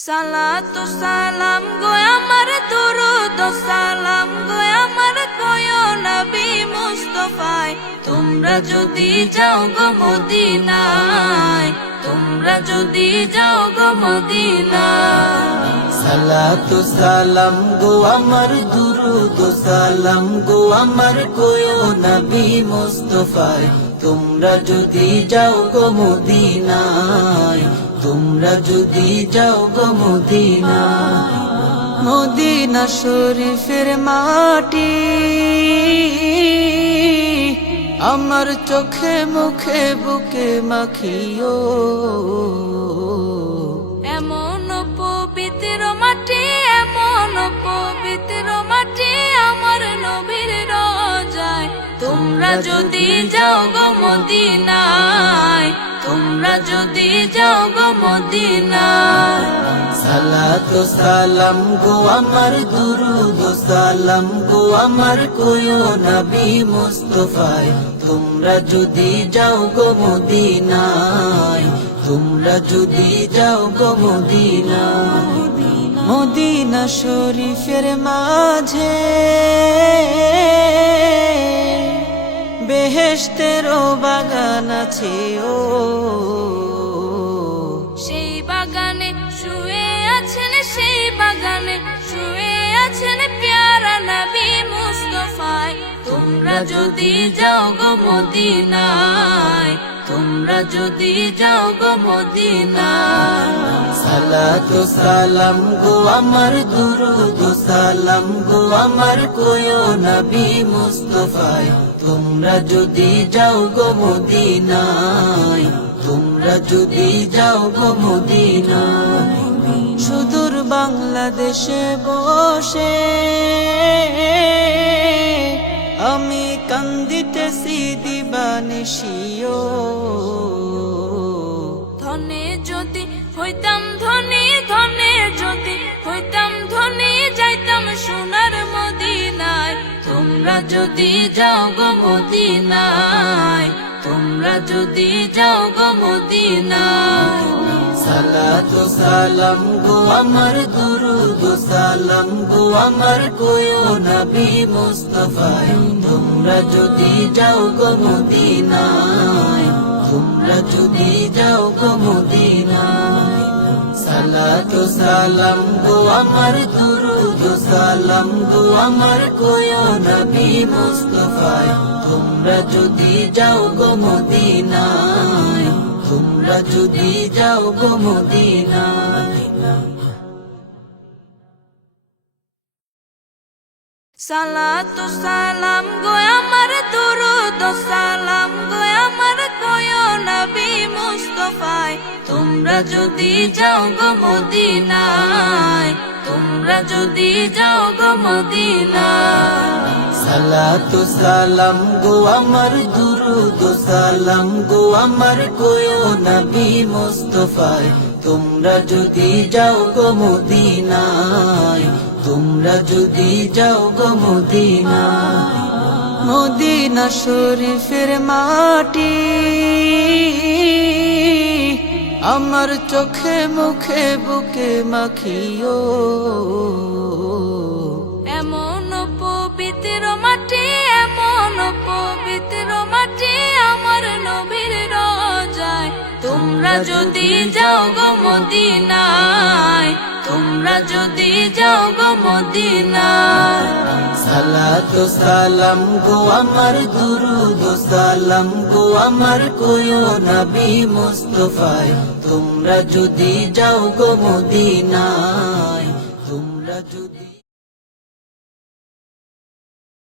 সালাতু সালাম গো আমার দুরুদ সালাম গো আমার কয়ো নবী মুস্তাফায় তোমরা যদি যাও গো মদিনায় তোমরা যদি যাও গো মদিনায় সালাতু সালাম গো আমার দুরুদ সালাম গো আমার কয়ো নবী মুস্তাফায় তোমরা যদি যাও গো মদিনায় তোমরা যদি যাও গো মদিনায় মদিনা শরীফের মাটি আমার চোখে মুখে বুকে মাখিও এমন পবিত্র মাটি এমন পবিত্র মাটি আমার নবীর রোজায় তোমরা যদি যাও গো মদিনায় তোমরা যদি যাও গো মদিনায় সালাতু সালাম গো আমার দুরুদ সালাম গো আমার কয়ো নবী মুস্তাফায় তোমরা যদি যাও গো মদিনায় তোমরা যদি যাও গো মদিনায় মদিনা শরীফের মাঝে বেহেশতেরও বাগান আছে ও সেই বাগানে শুয়ে আছেন সেই বাগানে শুয়ে আছেন প্যারা নবী মুস্তাফায় তোমরা যদি যাও গো মদিনায় তোমরা যদি যাও গো মদিনায় সালাতু সালাম গো আমার দুরুদ সালাম গো আমার কয়ো নবী মুস্তাফায় তোমরা যদি যাও গো মদিনায় তোমরা যদি যাও গো মদিনায় সুদূর বাংলাদেশে বসে আমি কান্দিতেছি দিবানিশিও ধনে যদি হইতাম ধনী ধনে যদি হইতাম ধনী যাইতাম সোনার মদিনায় তোমরা যদি যাও গো মদিনায় তোমরা যদি যাও গো মদিনায় সালাতু সালাম গো আমার দুরুদ সালাম গো আমার কয়ো নবী মুস্তাফায় তোমরা যদি যাও গো মদিনায় তোমরা যদি যাও গো মদিনায় সালাতু সালাম গো আমার দুরুদ সালাম গো আমার কয়ো নবী মুস্তাফায় তোমরা যদি যাও গো মদিনায় তোমরা যদি যাও গো মদিনায় সালাতু সালাম গো আমার দুরুদ সালাম গো আমার কয়ো নবী মুস্তাফায় তোমরা যদি যাও গো মদিনায় তোমরা যদি যাও গো মদিনায় সালাতু সালাম গো আমার দুরুদ সালাম গো আমার কয়ো নবী মুস্তাফায় তোমরা যদি যাও গো মদিনায় তোমরা যদি যাও গো মদিনায় মদিনা শরীফের মাটি আমার চোখে মুখে বুকে মাখিও এমন পবিত্র মাটি এমন পবিত্র মাটি আমার নবীর রোজায় তোমরা যদি যাও গো মদিনায় তোমরা যদি যাও গো মদিনায় সালাতু সালাম গো আমার দুরুদ সালাম গো আমার কয়ো নবী মুস্তাফায় তোমরা যদি যাও গো মদিনায় তোমরা যদি